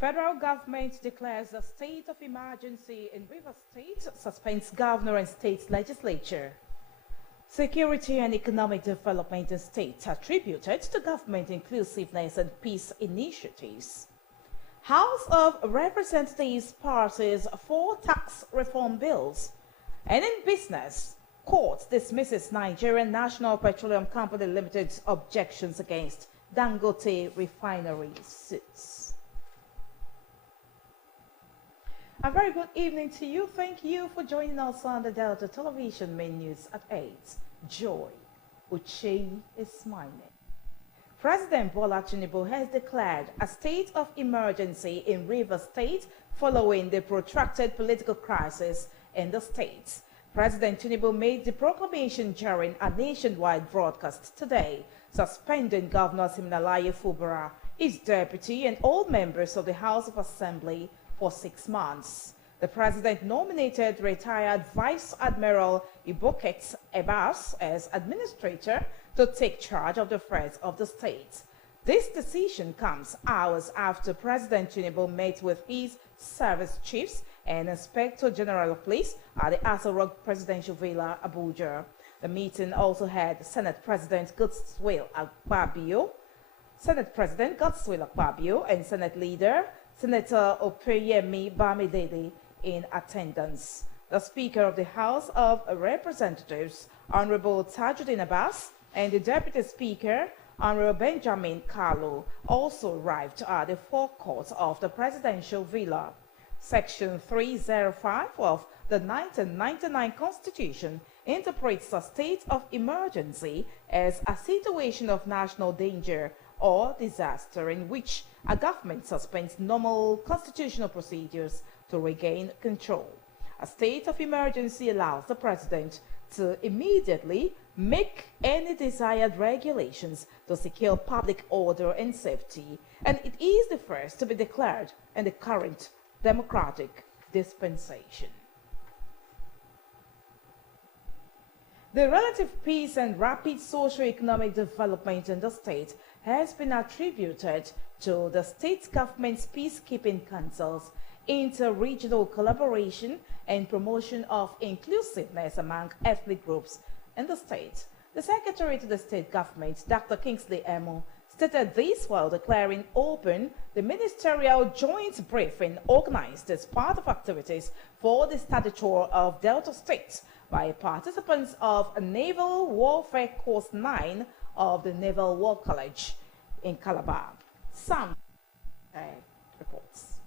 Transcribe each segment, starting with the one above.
Federal government declares a state of emergency in Rivers State, suspends governor and state legislature. Security and economic development in states attributed to government inclusiveness and peace initiatives. House of Representatives passes 4 tax reform bills. And in business, court dismisses Nigerian National Petroleum Company Limited's objections against Dangote refinery suits. A very good evening to you. Thank you for joining us on the Delta Television main news at 8. Joy Uche is smiling. President Bola Tinubu has declared a state of emergency in Rivers State following the protracted political crisis in the state. President Tinubu made the proclamation during a nationwide broadcast today, suspending Governor Siminalayi Fubara, his deputy, and all members of the House of Assembly for 6 months. The president nominated retired Vice Admiral Iboket Ebas as administrator to take charge of the affairs of the state. This decision comes hours after President Tinubu met with his service chiefs and Inspector General of Police at the Aso Rock Presidential Villa, Abuja. The meeting also had Senate President Godswill Akpabio, and Senate Leader Senator Opeyemi Bamidele in attendance. The Speaker of the House of Representatives, Honorable Tajuddin Abbas, and the Deputy Speaker, Honorable Benjamin Kalu, also arrived at the forecourt of the Presidential Villa. Section 305 of the 1999 Constitution interprets a state of emergency as a situation of national danger or disaster in which a government suspends normal constitutional procedures to regain control. A state of emergency allows the president to immediately make any desired regulations to secure public order and safety, and it is the first to be declared in the current democratic dispensation. The relative peace and rapid socio-economic development in the state has been attributed to the state government's peacekeeping councils, inter-regional collaboration, and promotion of inclusiveness among ethnic groups in the state. The Secretary to the State Government, Dr. Kingsley Emo, stated this while declaring open the ministerial joint briefing organized as part of activities for the study tour of Delta State by participants of Naval Warfare Course 9 of the Naval War College in Calabar. Some reports.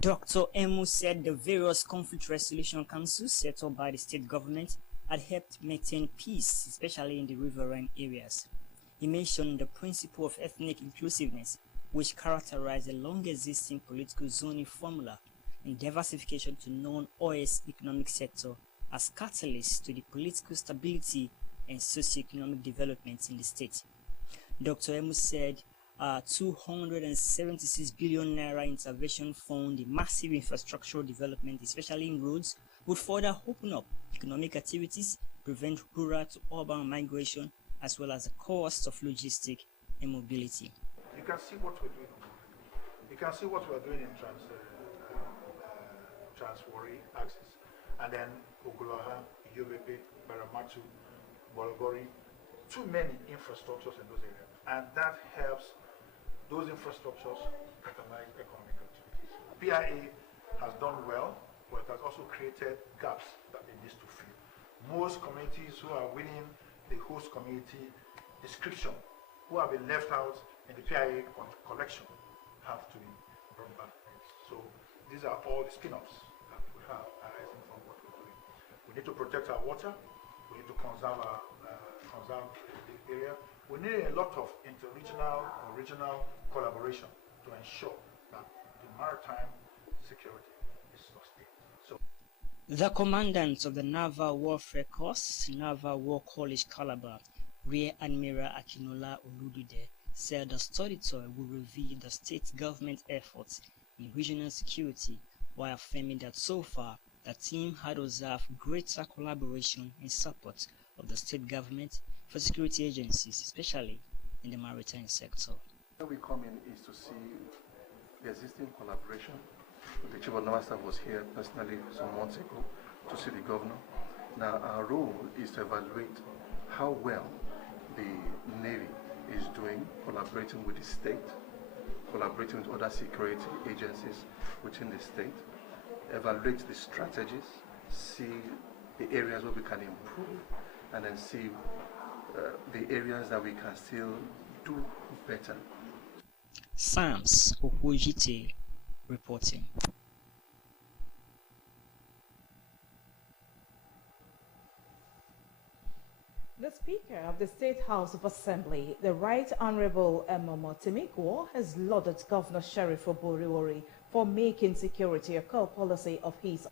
Dr. Emu said the various conflict resolution councils set up by the state government had helped maintain peace, especially in the riverine areas. He mentioned the principle of ethnic inclusiveness, which characterized the long-existing political zoning formula and diversification to non-OS economic sector as catalysts to the political stability and socio-economic development in the state. Dr. Emu said 276 billion naira intervention fund, the massive infrastructural development, especially in roads, would further open up economic activities, prevent rural to urban migration, as well as the cost of logistics and mobility. You can see what we're doing. You can see what we're doing in Trans-Warri axis, and then Ogulaha, Yobepe, Baramatu, Bolgori, too many infrastructures in those areas, and that helps those infrastructures catalyze economic activities. PIA has done well, but it has also created gaps that it needs to fill. Most communities who are winning the host community description, who have been left out in the PIA collection, have to be brought back. So these are all the spin-offs that we have arising from what we're doing. We need to protect our water. We need to conserve the area. We need a lot of inter-regional or regional collaboration to ensure that the maritime security is sustained. So, the commandant of the Naval Warfare Course, Naval War College Calabar, Rear Admiral Akinola Oludude, said the study tour will reveal the state government efforts in regional security, while affirming that so far the team had observed greater collaboration and support of the state government for security agencies, especially in the maritime sector. Where we come in is to see the existing collaboration. The Chief of Naval Staff was here personally some months ago to see the governor. Now our role is to evaluate how well the Navy is doing, collaborating with the state, collaborating with other security agencies within the state, evaluate the strategies, see the areas where we can improve, and then see the areas that we can still do better. Sams Okwojite reporting. The Speaker of the State House of Assembly, the Right Honorable Emomo Temikwo, has lauded Governor Sheriff Oboriwori for making security a core policy of his.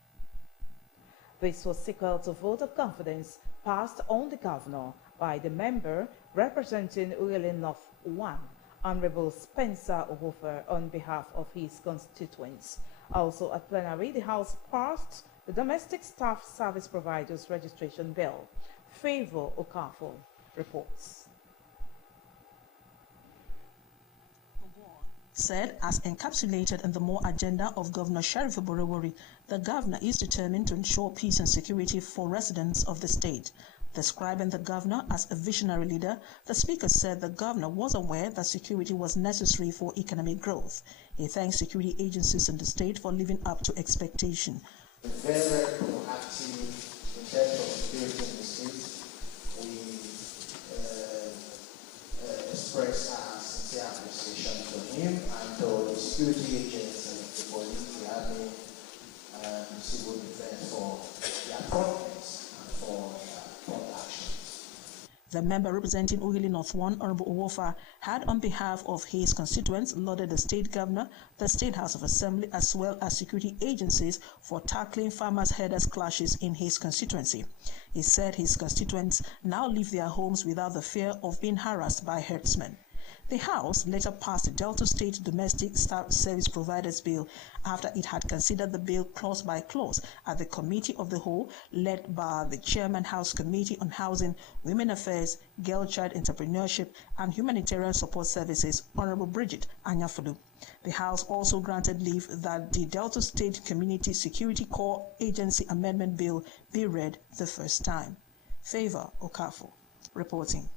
This was sequel to vote of confidence passed on the governor by the member representing Ughelli North 1, Honorable Spencer Ohofer, on behalf of his constituents. Also at plenary, the House passed the Domestic Staff Service Providers Registration Bill. Favor Okafor reports. Said, as encapsulated in the more agenda of Governor Sheriff Oboriwori, the governor is determined to ensure peace and security for residents of the state. Describing the governor as a visionary leader, the speaker said the governor was aware that security was necessary for economic growth. He thanked security agencies in the state for living up to expectation. Very, very proactive in terms of security in the state. We express our sincere appreciation to him and to the security agents, the police, the army, and the civil defense for their promptness and for their prompt actions. The member representing Ughelli North 1, Honorable Owofa, had on behalf of his constituents lauded the state governor, the State House of Assembly, as well as security agencies for tackling farmers-herders clashes in his constituency. He said his constituents now leave their homes without the fear of being harassed by herdsmen. The House later passed the Delta State Domestic Staff Service Providers Bill after it had considered the bill clause by clause at the Committee of the Whole, led by the Chairman House Committee on Housing, Women Affairs, Girl-Child Entrepreneurship and Humanitarian Support Services, Honorable Bridget Anyafulu. The House also granted leave that the Delta State Community Security Corps Agency Amendment Bill be read the first time. Favor Okafor reporting.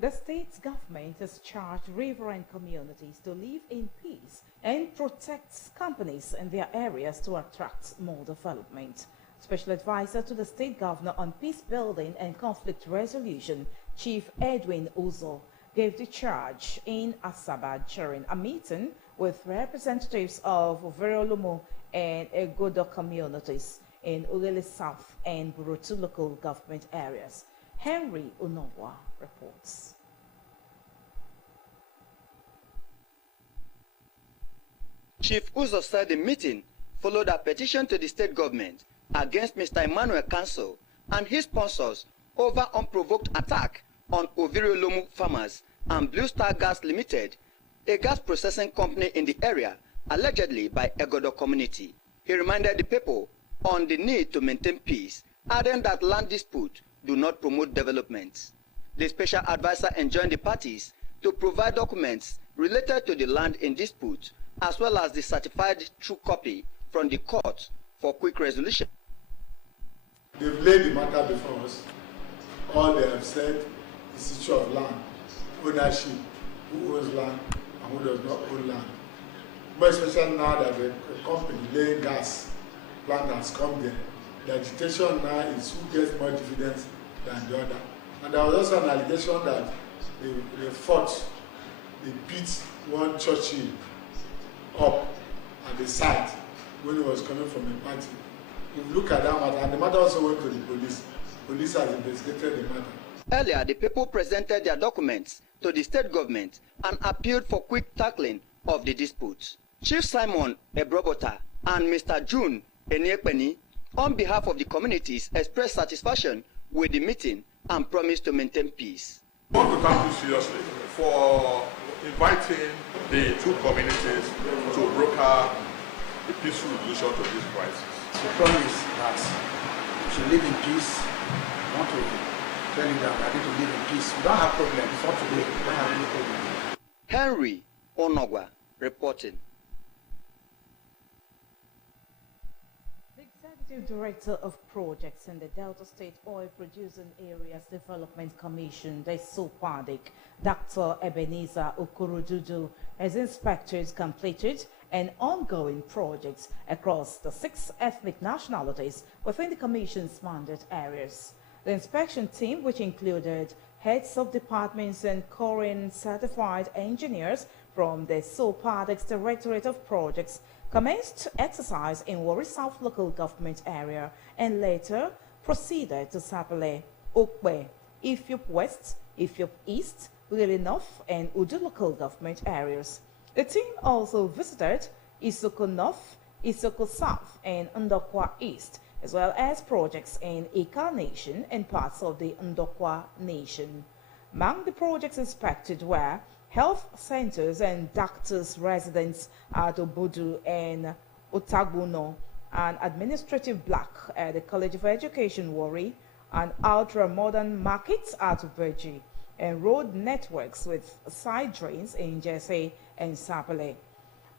The state's government has charged riverine communities to live in peace and protect companies in their areas to attract more development. Special Advisor to the State Governor on Peace Building and Conflict Resolution, Chief Edwin Uzo, gave the charge in Asaba during a meeting with representatives of Verolumo and Egodo communities in Ughelli South and Burutu local government areas. Henry Unowa reports. Chief Uzo said the meeting followed a petition to the state government against Mr. Emmanuel Council and his sponsors over unprovoked attack on Ovirolomu farmers and Blue Star Gas Limited, a gas processing company in the area, allegedly by Egodo community. He reminded the people on the need to maintain peace, adding that land disputes do not promote development. The special advisor enjoined the parties to provide documents related to the land in dispute, as well as the certified true copy from the court for quick resolution. They've laid the matter before us. All they have said is issue of land, ownership, who owns land and who does not own land. More especially now that the company laying gas plant has come there, the agitation now is who gets more dividends than the other. And there was also an allegation that they fought, they beat one Churchill up at the site when he was coming from a party. If you look at that matter, and the matter also went to the police. Police has investigated the matter. Earlier, the people presented their documents to the state government and appealed for quick tackling of the dispute. Chief Simon Ebrobota and Mr. June Eniekpeni, on behalf of the communities, expressed satisfaction with the meeting and promised to maintain peace. I want to thank you seriously for inviting the two communities to broker a peaceful resolution to this crisis. We promise that we should live in peace. I want to tell you that we are going to live in peace. We don't have problems. Before today, we don't have any problem. Henry Onogwa reporting. Executive Director of Projects in the Delta State Oil Producing Areas Development Commission, the SOPADIC, Dr. Ebenezer Okorodudu, has inspected completed and ongoing projects across the 6 ethnic nationalities within the Commission's mandate areas. The inspection team, which included heads of departments and Korean certified engineers from the SOPADIC's Directorate of Projects, commenced exercise in Warri South local government area and later proceeded to Sapele, Okwe, Ethiop West, Ethiop East, Lily North, and Udu local government areas. The team also visited Isoko North, Isoko South, and Ndokwa East, as well as projects in Ika Nation and parts of the Ndokwa Nation. Among the projects inspected were health centers and doctors' residence at Obudu and Otaguno, an administrative block at the College of Education Warri, an ultra-modern market at Ubeji, and road networks with side drains in Jesse and Sapele.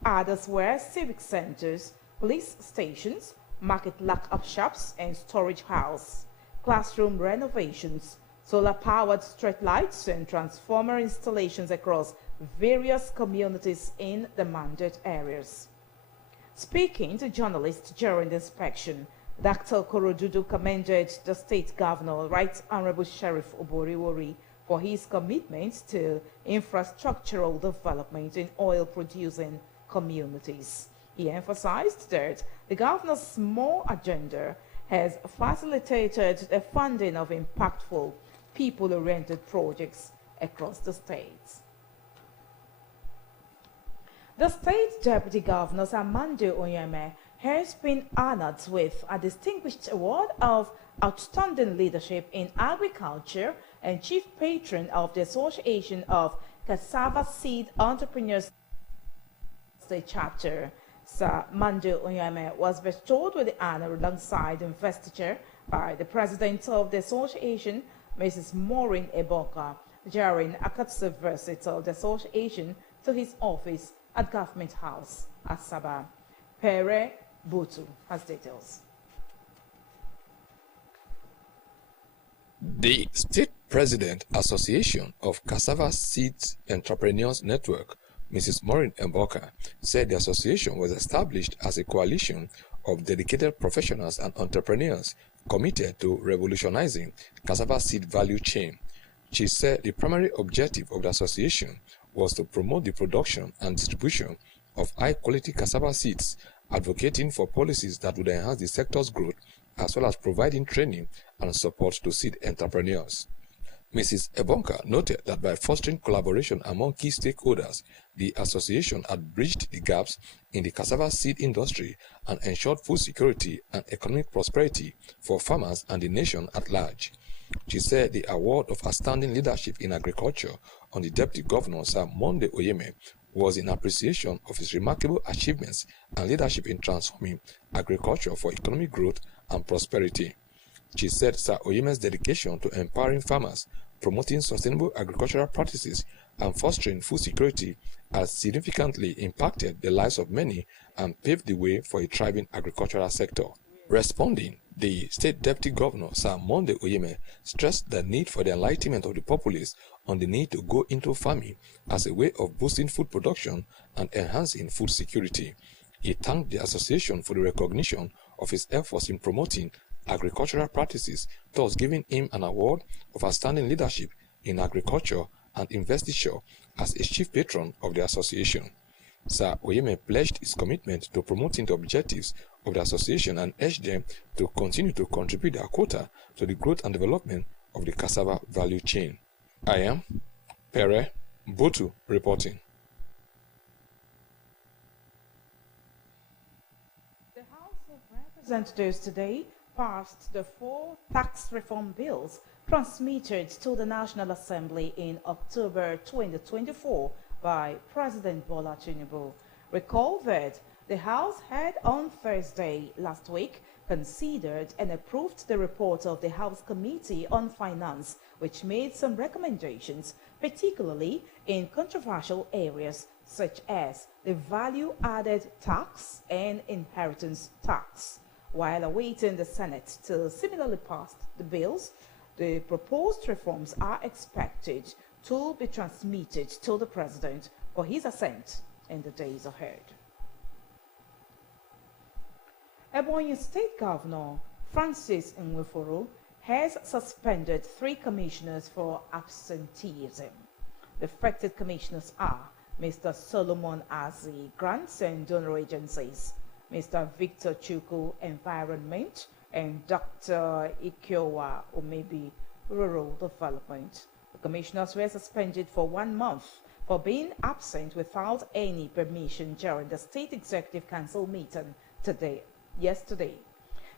Others were civic centers, police stations, market lock-up shops and storage house, classroom renovations, solar-powered street lights and transformer installations across various communities in the mandate areas. Speaking to journalists during the inspection, Dr. Okorodudu commended the state governor, Right Honorable Sheriff Oboriwori, for his commitment to infrastructural development in oil-producing communities. He emphasized that the governor's small agenda has facilitated the funding of impactful, people-oriented projects across the states. The state deputy governor, Armando Onyeme, has been honored with a distinguished award of outstanding leadership in agriculture and chief patron of the Association of Cassava Seed Entrepreneurs State Chapter. Sir Mando Onyeme was bestowed with the honor alongside investiture by the president of the association, Mrs. Maureen Eboka, during a courtesy visit of the association to his office at Government House, Asaba. Pere Butu has details. The State President Association of Cassava Seeds Entrepreneurs Network, Mrs. Maureen Eboka, said the association was established as a coalition of dedicated professionals and entrepreneurs committed to revolutionizing cassava seed value chain. She said the primary objective of the association was to promote the production and distribution of high-quality cassava seeds, advocating for policies that would enhance the sector's growth, as well as providing training and support to seed entrepreneurs. Mrs. Eboka noted that by fostering collaboration among key stakeholders, the association had bridged the gaps in the cassava seed industry and ensured food security and economic prosperity for farmers and the nation at large. She said the award of outstanding leadership in agriculture on the Deputy Governor, Sir Monde Oyeme, was in appreciation of his remarkable achievements and leadership in transforming agriculture for economic growth and prosperity. She said Sir Oyeme's dedication to empowering farmers, promoting sustainable agricultural practices, and fostering food security has significantly impacted the lives of many and paved the way for a thriving agricultural sector. Responding, the State Deputy Governor, Sir Monde Oyeme, stressed the need for the enlightenment of the populace on the need to go into farming as a way of boosting food production and enhancing food security. He thanked the association for the recognition of his efforts in promoting agricultural practices, thus giving him an award of outstanding leadership in agriculture and investiture as a chief patron of the association. Sir Oyeme pledged his commitment to promoting the objectives of the association and urged them to continue to contribute their quota to the growth and development of the cassava value chain. I am Pere Butu reporting. The House of Representatives today passed the 4 tax reform bills transmitted to the National Assembly in October 2024 by President Bola Tinubu. Recall that The House had on Thursday last week considered and approved the report of the House Committee on Finance, which made some recommendations, particularly in controversial areas such as the value-added tax and inheritance tax. While awaiting the Senate to similarly pass the bills, the proposed reforms are expected to be transmitted to the President for his assent in the days ahead. Ebonyi State Governor Francis Nweforo has suspended 3 commissioners for absenteeism. The affected commissioners are Mr. Solomon Azi, Grants and Donor Agencies, Mr. Victor Chuku, Environment, and Dr. Ikyowa Omebi, Rural Development. The commissioners were suspended for 1 month for being absent without any permission during the State Executive Council meeting yesterday.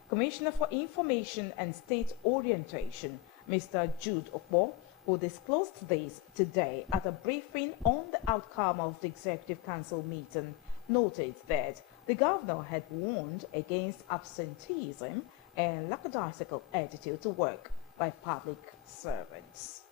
Commissioner for Information and State Orientation, Mr. Jude Okpo, who disclosed this today at a briefing on the outcome of the Executive Council meeting, noted that the governor had warned against absenteeism and lackadaisical attitude to work by public servants.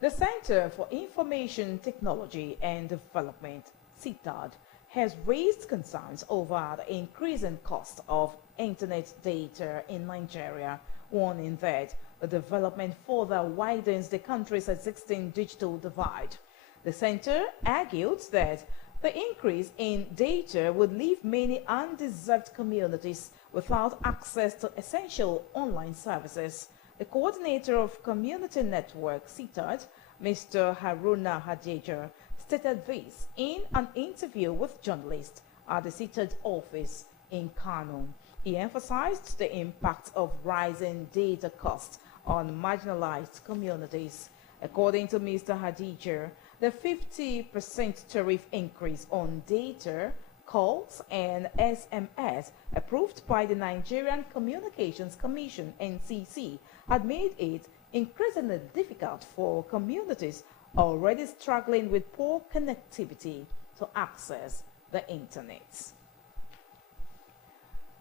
The Center for Information Technology and Development, CITAD, has raised concerns over the increasing cost of internet data in Nigeria, warning that the development further widens the country's existing digital divide. The center argued that the increase in data would leave many undeserved communities without access to essential online services. The coordinator of Community Network, CITAD, Mr. Haruna Hadija, stated this in an interview with journalists at the CITAD office in Kano. He emphasized the impact of rising data costs on marginalized communities. According to Mr. Hadija, the 50% tariff increase on data, calls, and SMS approved by the Nigerian Communications Commission (NCC) had made it increasingly difficult for communities already struggling with poor connectivity to access the internet.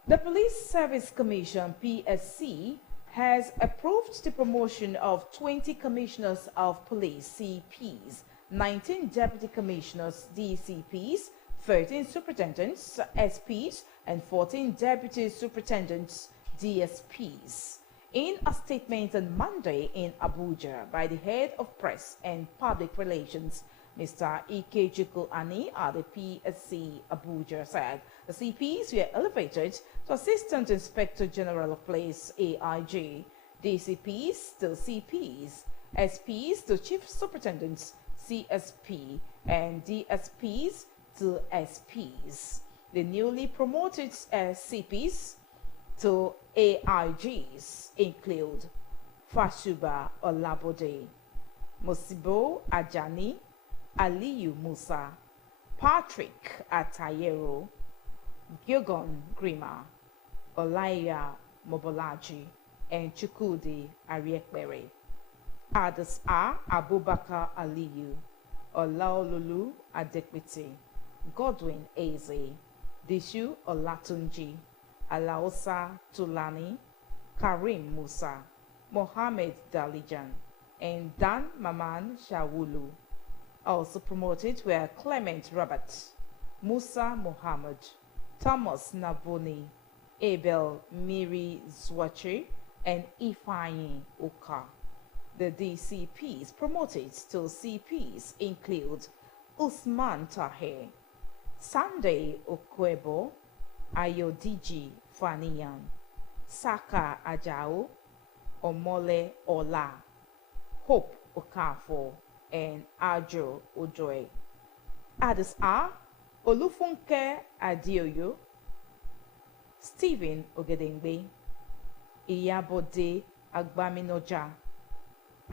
The Police Service Commission (PSC) has approved the promotion of 20 commissioners of police (CPs), 19 deputy commissioners (DCPs), 13 superintendents (SPs), and 14 deputy superintendents (DSPs). In a statement on Monday in Abuja by the head of press and public relations, Mr. Ikechukwu Ani at the PSC Abuja said the CPs were elevated to Assistant Inspector General of Police (AIG), DCPs to CPs, SPs to Chief Superintendents (CSP), and DSPs to SPs. The newly promoted CPs to AIGs include Fashuba Olabode, Mosibo Ajani, Aliyu Musa, Patrick Atayero, Gyogon Grima, Olaya Mobolaji, and Chukwudi Ariekbere. Others are Abubakar Aliyu, Olaolulu Adekpiti, Godwin Eze, Dishu Olatunji, Alaosa Tulani, Karim Musa, Mohammed Dalijan, and Dan Maman Shawulu. Also promoted were Clement Robert, Musa Muhammad, Thomas Naboni, Abel Miri Zwachi, and Ifeanyi Oka. The DCPs promoted to CPs include Usman Tahir, Sunday Okwebo, Ayodiji Faniyan, Saka Ajao, Omole Ola, Hope Okafor, and Ajo Ojoy. Others are Olufunke Adioyo, Stephen Ogedengbe, Iyabode Agbaminoja,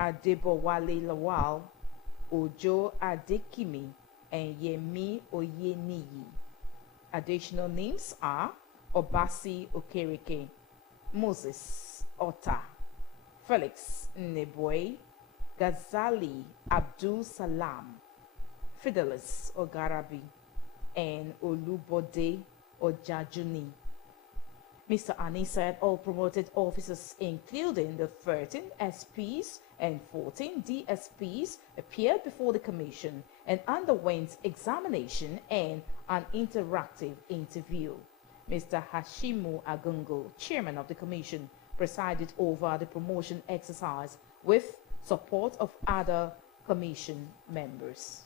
Adebowale Lawal, Ojo Adekimi, and Yemi Oyeniyi. Additional names are Obasi Okereke, Moses Ota, Felix Neboy, Ghazali Abdul Salam, Fidelis Ogarabi, and Olubode Ojajuni. Mr. Ani said all promoted officers, including the 13 SPs and 14 DSPs, appeared before the commission and underwent examination and an interactive interview. Mr. Hashimu Agungo, chairman of the commission, presided over the promotion exercise with support of other commission members.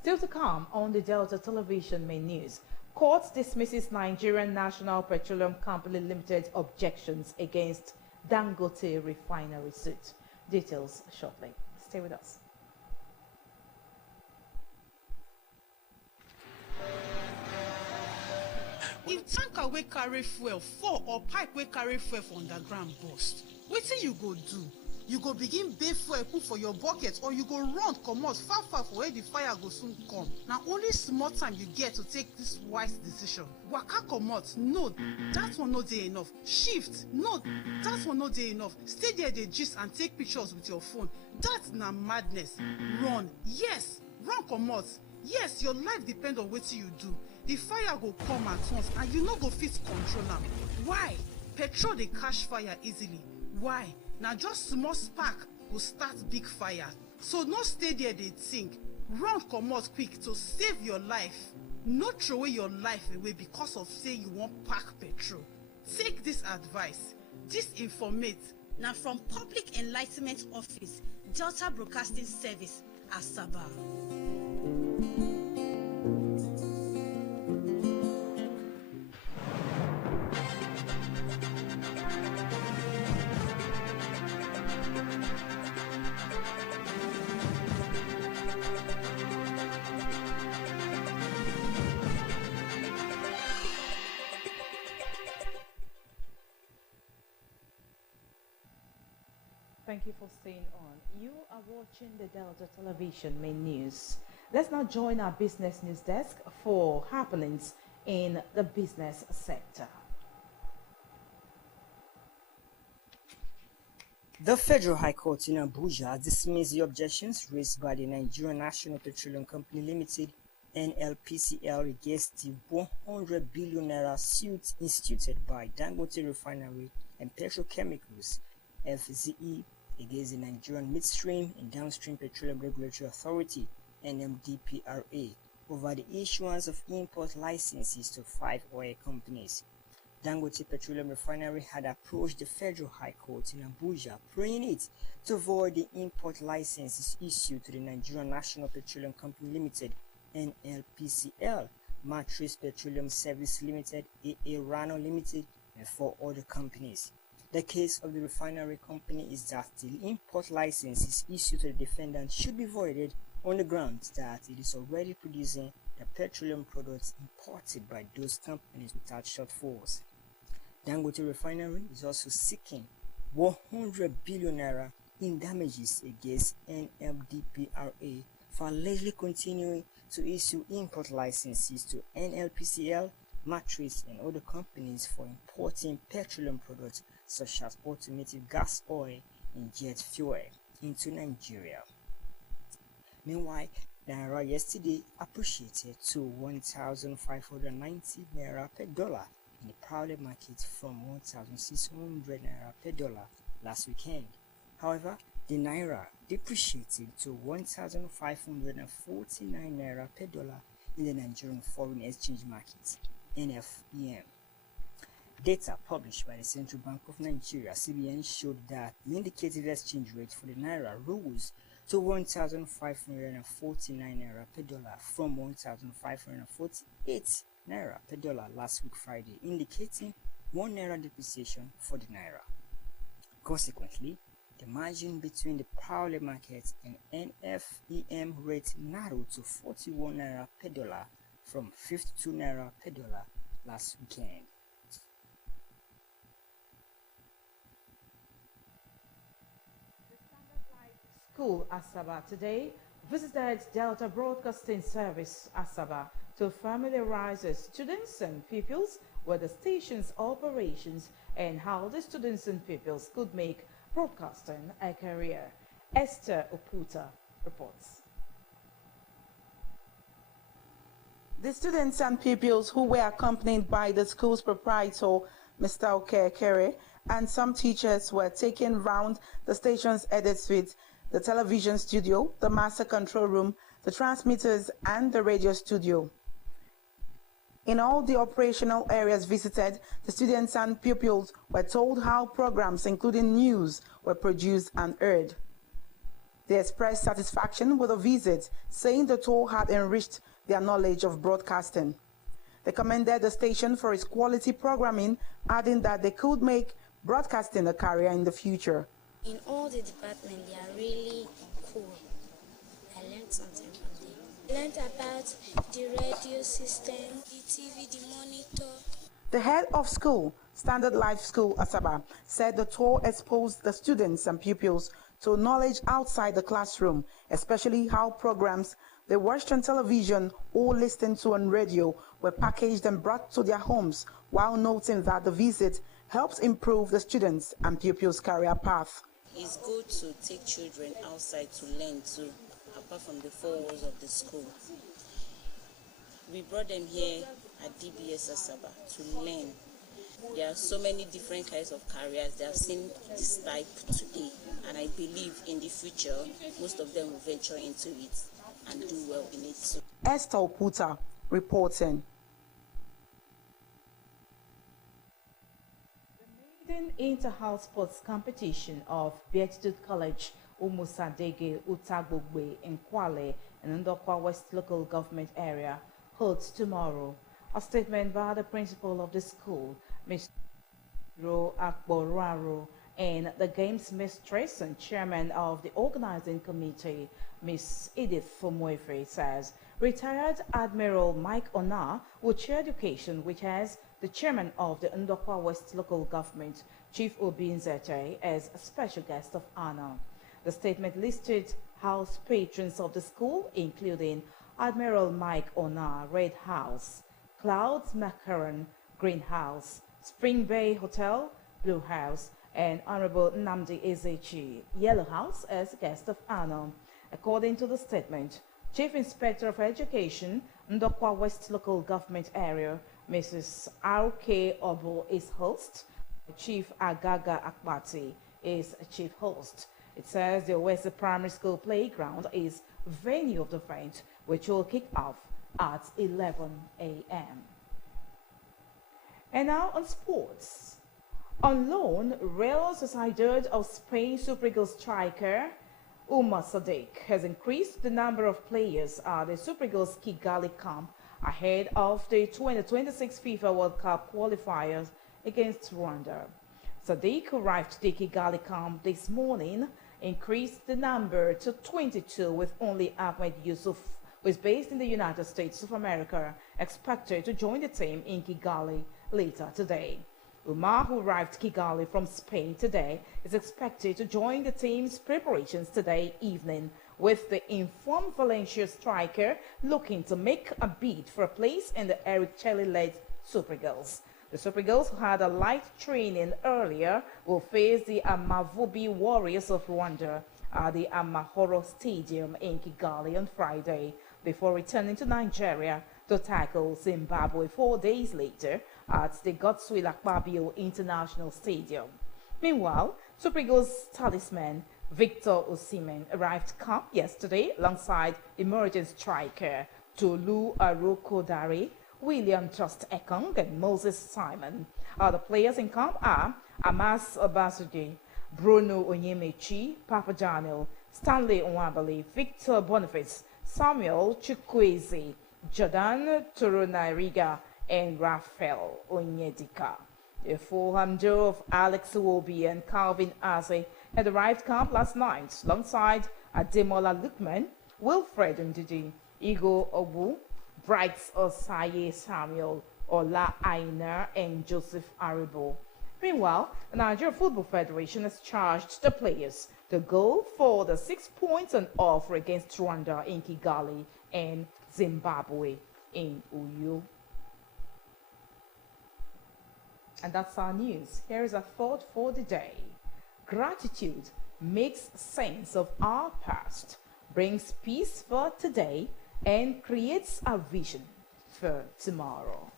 Still to come on the Delta Television main news, court dismisses Nigerian National Petroleum Company Limited objections against Dangote refinery suit. Details shortly. Stay with us. If tanker wey carry fuel fall or pipe wey carry fuel for underground burst, wetin you go do? You go begin bath fuel put for your bucket, or you go run comot far for where the fire go soon come. Na only small time you get to take this wise decision. Waka comot, no, that one no dey enough. Shift, no, that one no dey enough. Stay there dey gist and take pictures with your phone. That na madness. Run, yes, run comot. Yes, your life depend on wetin you do. The fire go come at once and you no go fit control am. Why? Petrol dey catch fire easily. Why? Na just small spark go start big fire. So no stay there dey think. Run comot quick to save your life. No throway your life away because of say you wan pack petrol. Take this advice. This informate na from Public Enlightenment Office, Delta Broadcasting Service, Asaba. Thank you for staying on. You are watching the Delta Television main news. Let's now join our business news desk for happenings in the business sector. The Federal High Court in Abuja dismissed the objections raised by the Nigerian National Petroleum Company Limited (NLPCL) against the 100 billion naira suit instituted by Dangote Refinery and Petrochemicals (FCE) against the Nigerian Midstream and Downstream Petroleum Regulatory Authority (NMDPRA) over the issuance of import licenses to 5 oil companies. Dangote Petroleum Refinery had approached the Federal High Court in Abuja, praying it to void the import licenses issued to the Nigerian National Petroleum Company Limited (NLPCL), Matrix Petroleum Service Limited (AA Rano Limited), and 4 other companies. The case of the refinery company is that the import licenses issued to the defendant should be voided on the grounds that it is already producing the petroleum products imported by those companies without shortfalls. Dangote Refinery is also seeking 100 billion naira in damages against NMDPRA for allegedly continuing to issue import licenses to NLPCL, Matrix, and other companies for importing petroleum products such as automotive gas oil and jet fuel into Nigeria. Meanwhile, Naira yesterday appreciated to 1,590 Naira per dollar in the parallel market from 1,600 Naira per dollar last weekend. However, the Naira depreciated to 1,549 Naira per dollar in the Nigerian Foreign Exchange Market, NFEM. Data published by the Central Bank of Nigeria, CBN, showed that the indicative exchange rate for the Naira rose to 1,549 Naira per dollar from 1,548 Naira per dollar last week Friday, indicating 1 Naira depreciation for the Naira. Consequently, the margin between the parallel market and NFEM rate narrowed to 41 Naira per dollar from 52 Naira per dollar last weekend. School Asaba today visited Delta Broadcasting Service Asaba to familiarize students and pupils with the station's operations and how the students and pupils could make broadcasting a career. Esther Oputa reports. The students and pupils who were accompanied by the school's proprietor, Mr. Okekere, and some teachers were taken round the station's edit suite, the television studio, the master control room, the transmitters, and the radio studio. In all the operational areas visited, the students and pupils were told how programs, including news, were produced and aired. They expressed satisfaction with the visit, saying the tour had enriched their knowledge of broadcasting. They commended the station for its quality programming, adding that they could make broadcasting a career in the future. In all the departments, they are really cool. I learned something from them. I learned about the radio system, the TV, the monitor. The head of school, Standard Life School Asaba, said the tour exposed the students and pupils to knowledge outside the classroom, especially how programs they watched on television or listened to on radio were packaged and brought to their homes, while noting that the visit helps improve the students' and pupils' career path. It's good to take children outside to learn too, apart from the four walls of the school. We brought them here at DBS Asaba to learn. There are so many different kinds of careers. They have seen this type today, and I believe in the future, most of them will venture into it and do well in it too. Esther Oputa reporting. The maiden inter-house sports competition of Beatitude College Umusadege Utagbogbe in Kwale in Ndokwa West local government area holds tomorrow. A statement by the principal of the school, Mr. Akboraro, and the games mistress and chairman of the organizing committee, Ms. Edith Fomoefe, says retired Admiral Mike Ona will chair education, which has the chairman of the Ndokwa West local government, Chief Obinzete, as a special guest of honor. The statement listed house patrons of the school, including Admiral Mike Ona, Red House, Clouds Macaron, Green House, Spring Bay Hotel, Blue House, and Honorable Nnamdi Ezechi, Yellow House, as guest of honor. According to the statement, Chief Inspector of Education, Ndokwa West Local Government Area, Mrs. R.K. Obo is host. Chief Agaga Akbati is chief host. It says the West Primary School playground is venue of the event, which will kick off at 11 a.m. And now on sports. On loan, Real Sociedad of Spain Super Eagles striker Umar Sadiq has increased the number of players at the Super Eagles Kigali camp ahead of the 2026 FIFA World Cup qualifiers against Rwanda. Sadiq, who arrived to the Kigali camp this morning, increased the number to 22, with only Ahmed Yusuf, who is based in the United States of America, expected to join the team in Kigali later today. Umar, who arrived Kigali from Spain today, is expected to join the team's preparations today evening, with the informed Valencia striker looking to make a bid for a place in the Eric Chelle-led Super Eagles. The Super Eagles, who had a light training earlier, will face the Amavubi Warriors of Rwanda at the Amahoro Stadium in Kigali on Friday, before returning to Nigeria to tackle Zimbabwe 4 days later at the Godswill Akpabio International Stadium. Meanwhile, Super Eagles talisman Victor Osimhen arrived camp yesterday alongside emerging striker Tolu Arokodare, William Just Ekong, and Moses Simon. Other players in camp are Amas Obasuje, Bruno Onyemechi, Papa Daniel, Stanley Nwabali, Victor Boniface, Samuel Chukwueze, Jordan Turunairiga, and Raphael Onyedika. The Fulham duo of Alex Iwobi and Calvin Ase had arrived camp last night alongside Ademola Lukman, Wilfred Ndidi, Igor Obu, Bright Osaye Samuel, Ola Aina, and Joseph Aribo. Meanwhile, the Nigeria Football Federation has charged the players to go for the 6 points and offer against Rwanda in Kigali and Zimbabwe in Uyo. And that's our news. Here is a thought for the day. Gratitude makes sense of our past, brings peace for today, and creates a vision for tomorrow.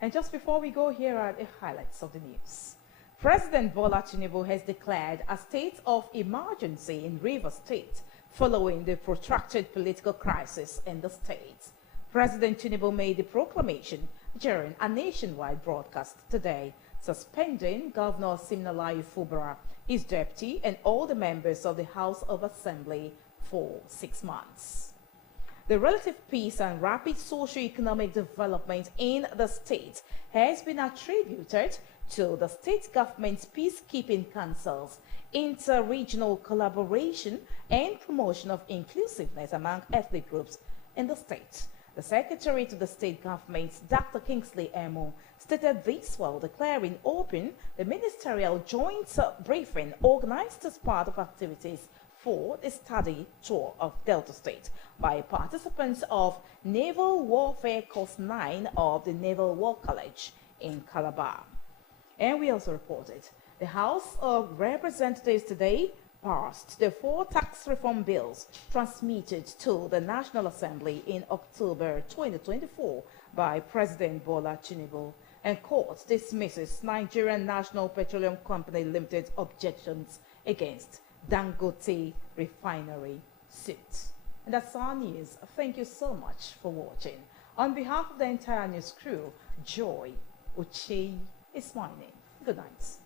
And just before we go, here are the highlights of the news. President Bola Tinubu has declared a state of emergency in Rivers State following the protracted political crisis in the state. President Tinubu made the proclamation during a nationwide broadcast today, suspending Governor Siminalayi Fubara, his deputy, and all the members of the House of Assembly for 6 months. The relative peace and rapid socio-economic development in the state has been attributed to the state government's peacekeeping councils, inter-regional collaboration, and promotion of inclusiveness among ethnic groups in the state. The Secretary to the State Government, Dr. Kingsley Emo, stated this while declaring open the ministerial joint briefing organized as part of activities for the study tour of Delta State by participants of Naval Warfare Course 9 of the Naval War College in Calabar. And we also reported the House of Representatives today passed the 4 tax reform bills transmitted to the National Assembly in October 2024 by President Bola Tinubu, and court dismisses Nigerian National Petroleum Company Limited objections against Dangote refinery suit. And that's our news. Thank you so much for watching. On behalf of the entire news crew, Joy Uche is my name. Good night.